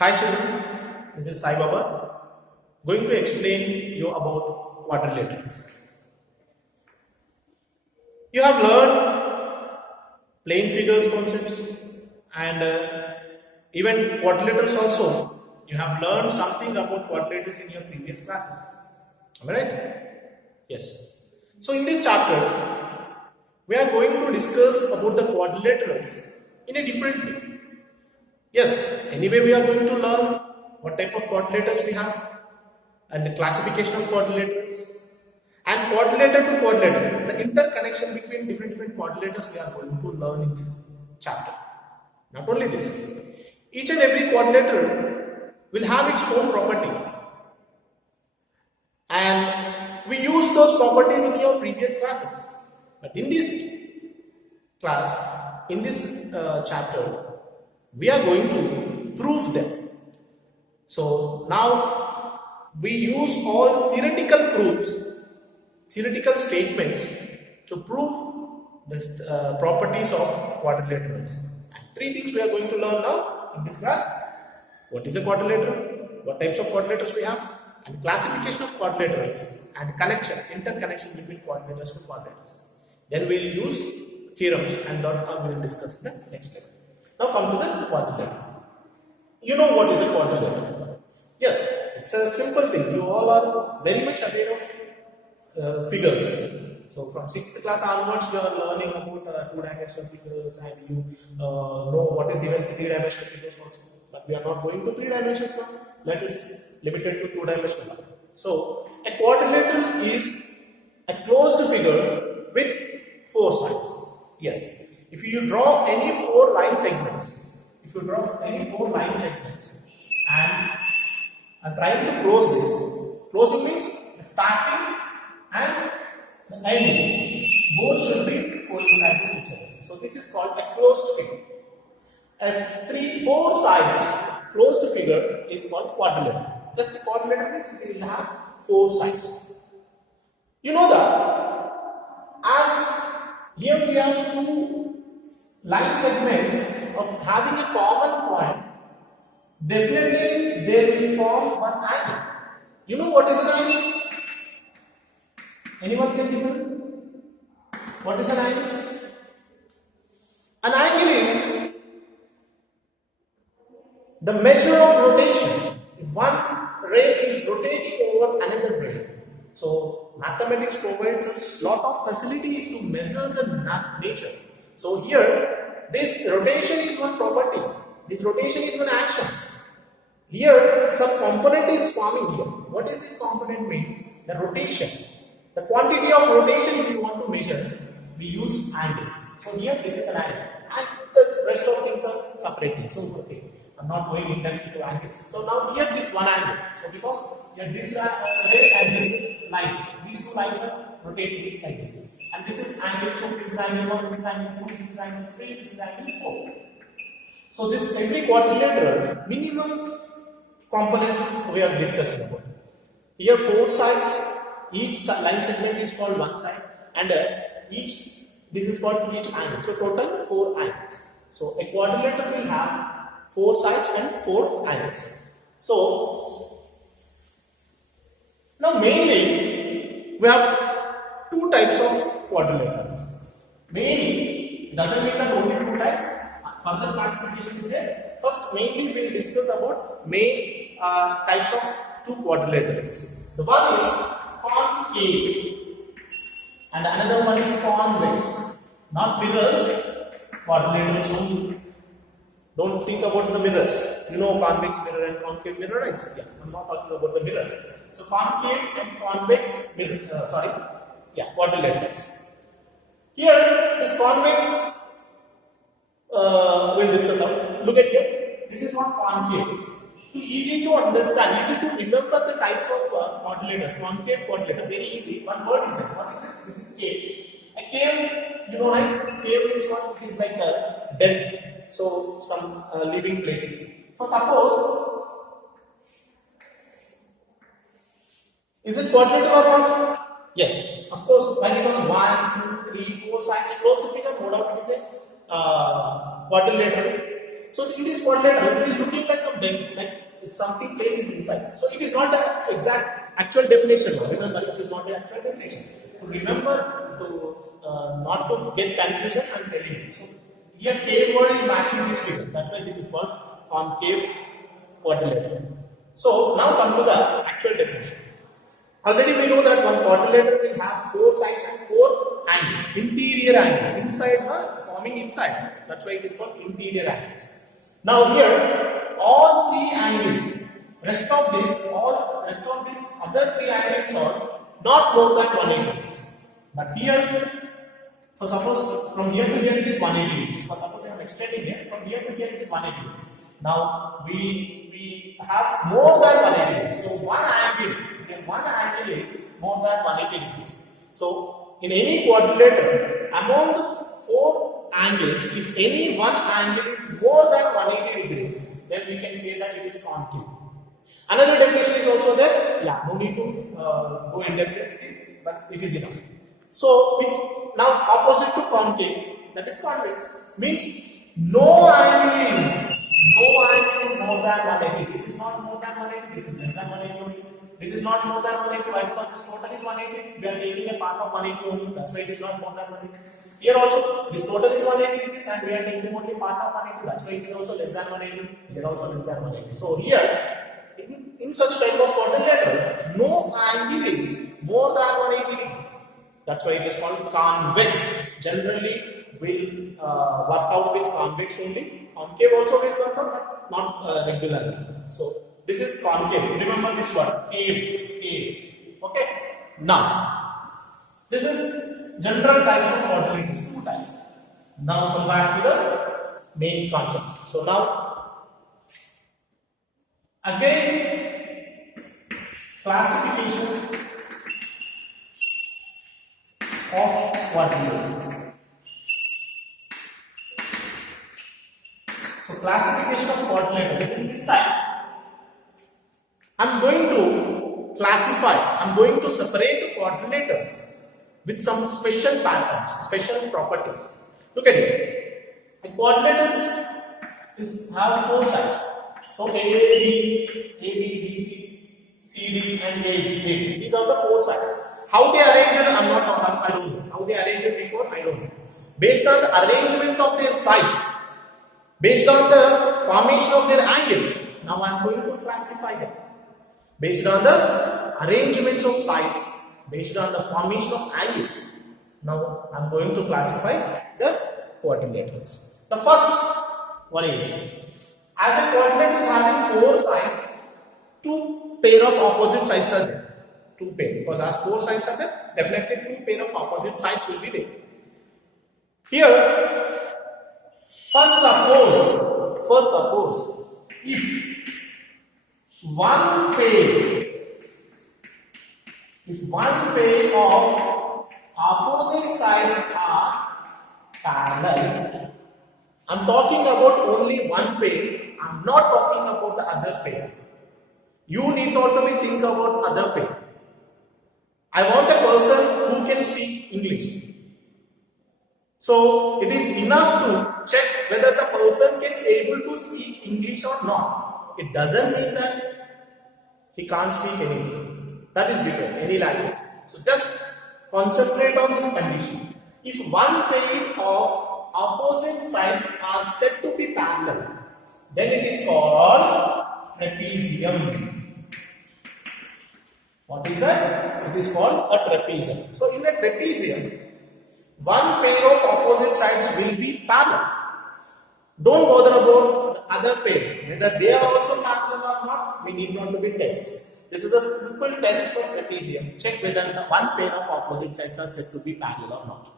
Hi children, this is Sai Baba going to explain you about quadrilaterals. You have learned plane figures concepts and even quadrilaterals also. You have learned something about quadrilaterals in your previous classes. Am I right? Yes. So in this chapter, we are going to discuss about the quadrilaterals in a different way. Yes, anyway we are going to learn what type of quadrilaters we have and the classification of quadrilaters and quadrilater to quadrilater, the interconnection between different quadrilaters we are going to learn in this chapter. Not only this, each and every quadrilater will have its own property and we use those properties in your previous classes. But in this class, in this chapter, we are going to prove them. So now we use all theoretical proofs, theoretical statements to prove this properties of quadrilaterals. And three things we are going to learn now in this class: what is a quadrilateral, what types of quadrilaterals we have, and classification of quadrilaterals and connection, interconnection between quadrilaters to quadrilaters. Then we will use theorems and that we will discuss in the next lecture. Now come to the quadrilateral. You know what is a quadrilateral? Yes, it's a simple thing. You all are very much aware of figures. So from 6th class onwards, you are learning about two-dimensional figures and you know what is even three-dimensional figures also. But we are not going to three dimensions now. Let us limit it to two-dimensional. So a quadrilateral is a closed figure with four sides. Yes. If you draw any four line segments, and I'm trying to close this. Closing means the starting and the ending both should be coinciding with each other. So this is called a closed figure. A four sides closed figure is called quadrilateral. Just a quadrilateral means it will have four sides. You know that as here we have two line segments of having a common point, definitely they will form one angle. You know what is an angle? Anyone can define? What is an angle? An angle is the measure of rotation. If one ray is rotating over another ray. So mathematics provides us lot of facilities to measure the nature. So here, this rotation is one property. This rotation is one action. Here, some component is forming here. What is this component means? The rotation. The quantity of rotation, if you want to measure, we use angles. So here, this is an angle. And the rest of things are separate. So, okay, I'm not going in depth to angles. So now here, this one angle. So because here this ray and this line, these two lines are rotating like this. And this is angle 2, this is angle 1, this is angle 2, this is angle 3, this is angle 4. So this every quadrilateral minimum components we are discussing about. Here four sides, each line segment is called one side and this is called each angle. So total 4 angles. So a quadrilateral will have 4 sides and 4 angles. So now mainly we have two types of quadrilaterals. Mainly, doesn't mean that only two types. Further classification is there. First, mainly we will discuss about main types of two quadrilaterals. The one is concave, and another one is convex. Not mirrors, quadrilaterals only. Don't think about the mirrors. You know convex mirror and concave mirror, right? Yeah, I'm not talking about the mirrors. So concave and convex mirror. Quadrilaterals. Here, this convex we'll discuss out. Look at here. This is not concave. Easy to understand, easy to remember the types of quadrilaters. Concave quadrilateral, very easy. One word is there. What is this? This is cave. A cave, you know, right? Cave means what? It is like a den. So, some living place. For suppose, is it quadrilateral or not? Yes, of course. Why? Because 1, 2, 3, 4 sides close to figure, no doubt it is a quadrilateral. So in this quadrilateral, it is looking like something like it's something places inside. So it is not an exact actual definition. Remember, it is not an actual definition. To remember to not to get confusion, I am telling you. So here cave word is matching this figure. That's why this is called concave quadrilateral. So now come to the actual definition. Already we know that one quadrilateral will have 4 sides and 4 angles, interior angles, inside or forming inside. That's why it is called interior angles. Now here, all 3 angles, rest of these other 3 angles are not more than 180 degrees. But here, so suppose from here to here it is 180 degrees. For suppose I am extending it, from here to here it is 180 degrees. Now we have more than 180 degrees. So one angle is more than 180 degrees. So in any quadrilateral, among the 4 angles, if any one angle is more than 180 degrees, then we can say that it is concave. Another definition is also there. Yeah, no need to go in depth, but it is enough. So now opposite to concave, that is convex, means no angle is more than 180. This is not more than 180. This is less than 180 only. This is not more than 180. Why? Because this total is 180. We are taking a part of 180 only. That's why it is not more than 180. Here also, this total is 180 degrees and we are taking only part of 180. That's why it is also less than 180. Here also less than 180. So here, in such type of quadrilateral, no angle is more than 180 degrees. That's why it is called convex. Generally, will work out with convex only. Concave also will work out, but not regularly. So this is concave. Remember this word, cave. Okay. Now, this is general types of quadrilaterals, 2 types. Now come back to the main concept. So now, again, classification of quadrilaterals. So classification of quadrilateral is this type. I am going to classify, I am going to separate the quadrilaters with some special patterns, special properties. Look at it. The quadrilaters have 4 sides. So AB, BC, CD and AB. These are the 4 sides. How they arranged it, I don't know. How they arranged it before, I don't know. Based on the arrangement of their sides, based on the formation of their angles, now I am going to classify them. Based on the arrangements of sides, based on the formation of angles, now I am going to classify the quadrilaterals. The first one is, as a quadrilateral is having 4 sides, 2 pair of opposite sides are there. 2 pair, because as 4 sides are there, definitely 2 pair of opposite sides will be there. Here, first suppose if one pair of opposite sides are parallel, I am talking about only one pair, I am not talking about the other pair. You need not to be think about other pair. I want a person who can speak English. So it is enough to check whether the person can able to speak English or not. It doesn't mean that he can't speak anything. That is different, any language. So just concentrate on this condition. If one pair of opposite sides are said to be parallel, then it is called trapezium. What is that? It is called a trapezium. So in a trapezium, one pair of opposite sides will be parallel. Don't bother about the other pair, whether they are also parallel or not. We need not to be test. This is a simple test for trapezium. Check whether the one pair of opposite sides are said to be parallel or not.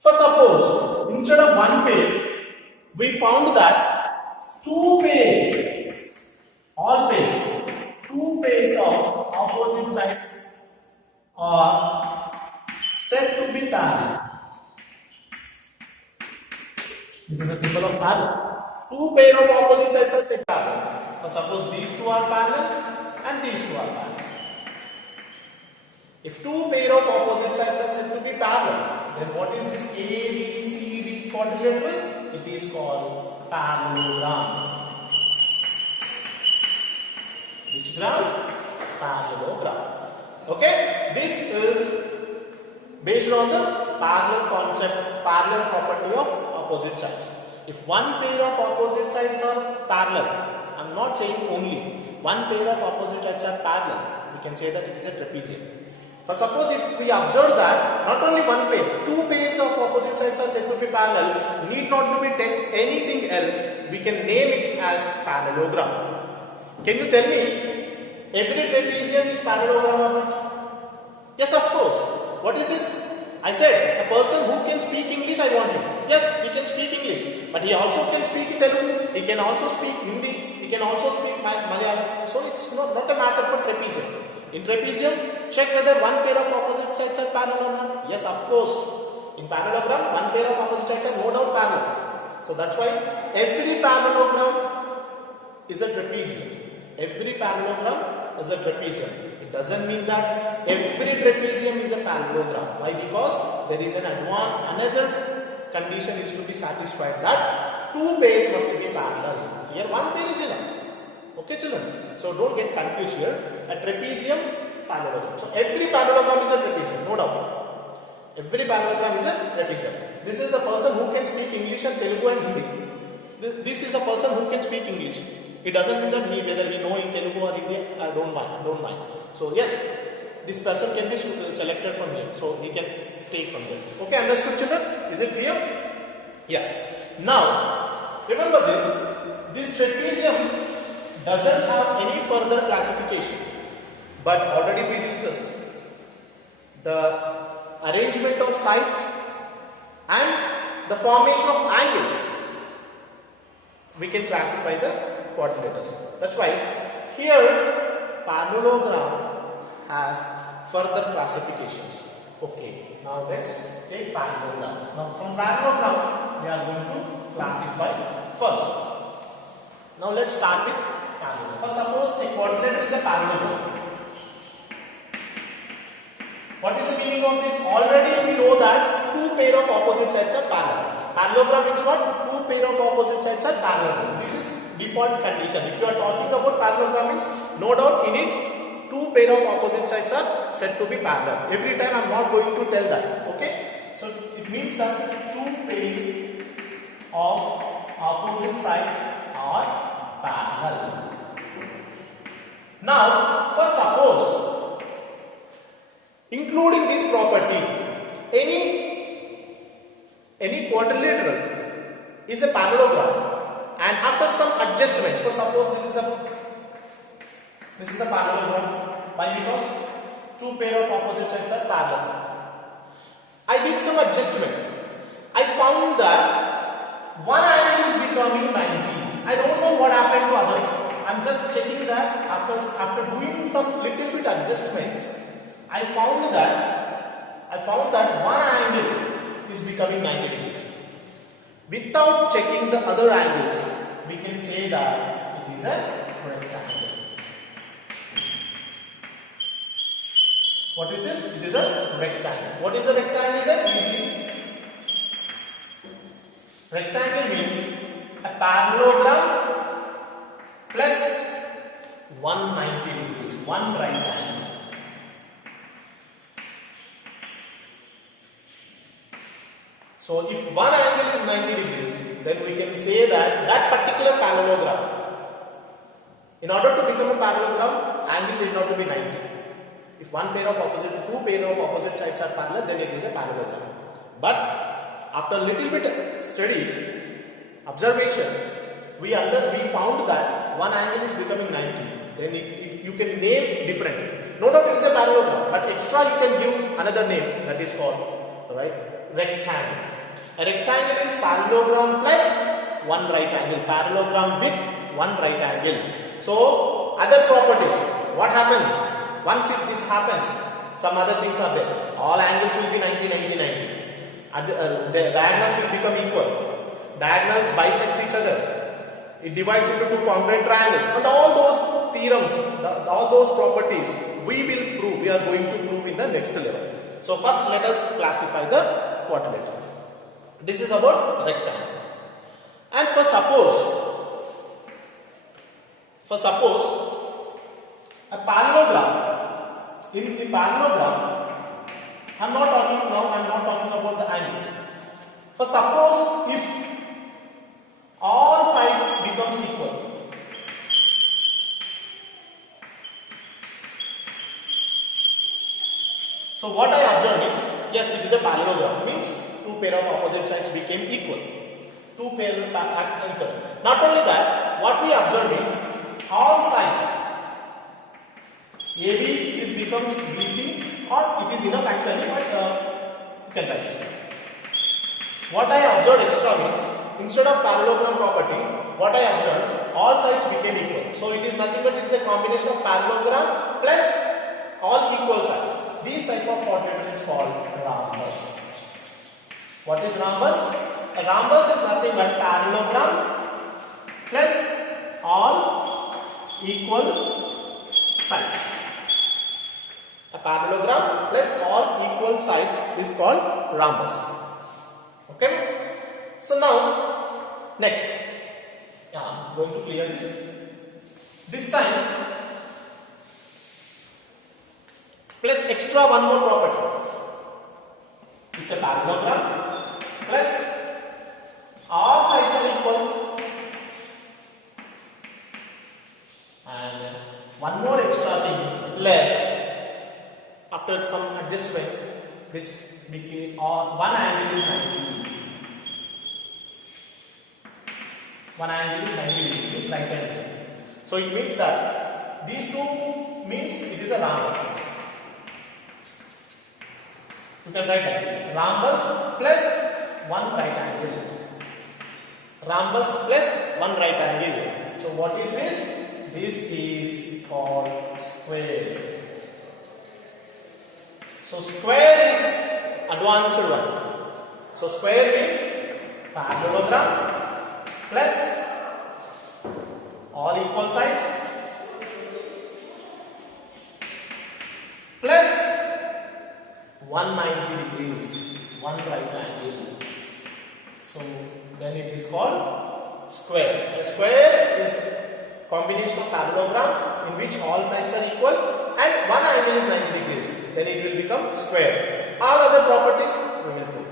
For suppose instead of one pair, we found that 2 pairs, all pairs, 2 pairs of opposite sides are said to be parallel. This is a symbol of parallel. 2 pair of opposite sides are said parallel. So suppose these 2 are parallel and these 2 are parallel. If 2 pair of opposite sides are said to be parallel, then what is this ABCD quadrilateral? It is called parallelogram. Which gram? Parallelogram. Okay, this is based on the parallel concept, parallel property of opposite sides. If one pair of opposite sides are parallel, I am not saying only, one pair of opposite sides are parallel, we can say that it is a trapezium. For suppose if we observe that not only one pair, two pairs of opposite sides are said to be parallel, need not to be test anything else, we can name it as parallelogram. Can you tell me, every trapezium is parallelogram or not? Yes, of course. What is this? I said, a person who can speak English, I want him. Yes, he can speak English, but he also can speak Telugu, he can also speak Hindi, he can also speak Malayalam. So it's not a matter for trapezium. In trapezium, check whether one pair of opposite sides are parallel or not. Yes, of course. In parallelogram, one pair of opposite sides are no doubt parallel. So that's why every parallelogram is a trapezium. Every parallelogram is a trapezium. It doesn't mean that every trapezium is a parallelogram. Why? Because there is another condition is to be satisfied, that two pairs must be parallel. Here one pair is enough. Okay, children? So don't get confused here. A trapezium, parallelogram. So every parallelogram is a trapezium, no doubt. Every parallelogram is a trapezium. This is a person who can speak English and Telugu and Hindi. This is a person who can speak English. It doesn't mean that whether he know in Telugu or Hindi, I don't mind. So yes, this person can be selected from here. So he can take from there. Okay, understood, children? Is it clear? Yeah. Now, remember this trapezium doesn't have any further classification. But already we discussed the arrangement of sides and the formation of angles. We can classify the quadrilaters. That's why here parallelogram has further classifications. Okay, now let's take parallelogram. Now from parallelogram we are going to classify further. Now let's start with parallelogram. For suppose a quadrilateral is a parallelogram. What is the meaning of this? Already we know that two pair of opposite sides are parallel. Parallelogram means what? Two pair of opposite sides are parallel. This is default condition. If you are talking about parallelogram means no doubt in it two pair of opposite sides are said to be parallel. Every time I am not going to tell that. Okay? So it means that two pair of opposite sides are parallel. Now, for suppose including this property, any quadrilateral is a parallelogram, and after some adjustments, for suppose this is a parallelogram. Why? Because two pair of opposite sides are parallel. I did some adjustment. I found that one angle is becoming 90. I don't know what happened to other. I'm just checking that after doing some little bit adjustments, I found that one angle is becoming 90 degrees. Without checking the other angles, we can say that it is a rectangle. What is this? It is a rectangle. What is a rectangle then? Easy. Rectangle means a parallelogram plus 190 degrees, one right angle. So if one angle is 90 degrees, then we can say that particular parallelogram, in order to become a parallelogram, angle need not to be 90. If two pair of opposite sides are parallel, then it is a parallelogram. But after a little bit study, observation, we found that one angle is becoming 90. Then you can name different. No doubt it is a parallelogram, but extra you can give another name, that is called rectangle. A rectangle is parallelogram plus one right angle. Parallelogram with one right angle. So other properties. What happens? Once if this happens, some other things are there. All angles will be 90, 90, 90. The diagonals will become equal. Diagonals bisect each other. It divides into two congruent triangles. And all those theorems, all those properties, we are going to prove in the next level. So first let us classify the quadrilaterals. This is about rectangle. And for suppose a parallelogram, in the parallelogram, I'm not talking about the angles. For suppose if all sides becomes equal, so what I observed is, yes, it is a parallelogram, means two pair of opposite sides became equal. Two pair are equal. Not only that, what we observed is all sides AB is becomes BC, or it is enough actually, but you can write it. What I observed extra means, instead of parallelogram property, what I observed, all sides became equal. So it is nothing but it is a combination of parallelogram plus all equal sides. These type of quadrilateral is called rhombus. What is rhombus? A rhombus is nothing but parallelogram plus all equal sides. A parallelogram plus all equal sides is called rhombus. Okay? So now, next, I'm going to clear this. This time, plus extra one more property. It's a parallelogram plus all sides are equal, and one more extra thing, less. After some adjustment, this became one angle is 90 degrees. One angle is 90 degrees, means right angle. So it means that these two means it is a rhombus. You can write like this: rhombus plus one right angle. Rhombus plus one right angle. So what is this? This is called square. So square is advanced one. So square means parallelogram plus all equal sides plus 190 degrees, one right angle. So then it is called square. A square is combination of parallelogram in which all sides are equal and one angle is 90 degrees. Then it will become square. All other properties we will prove.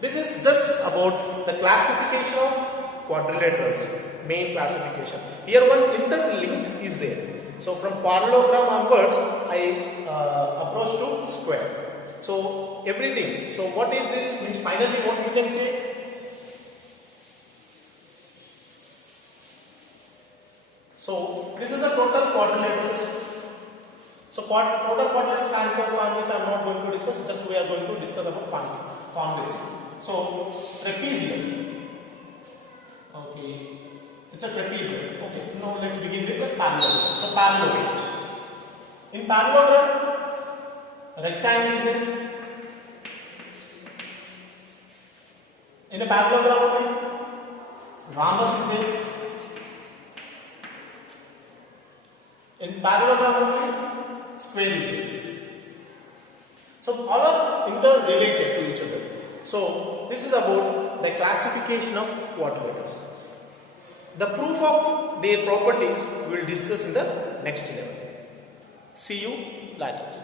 This is just about the classification of quadrilaterals, main classification. Here one interlink is there. So from parallelogram onwards, I approach to square. So everything. So what is this? Means finally what we can say? So this is a total quadrilaterals. So total quadrilaterals, concave, convex, I am not going to discuss. Just we are going to discuss about convex. So trapezium. Okay, it's a trapezium. Okay, now let's begin with the parallelogram. So parallelogram. In parallelogram, rectangle is there. In a parallelogram only, rhombus is there. In parallelogram only, square is there. So all are interrelated to each other. So this is about the classification of quadrilaterals. The proof of their properties we will discuss in the next level. See you later.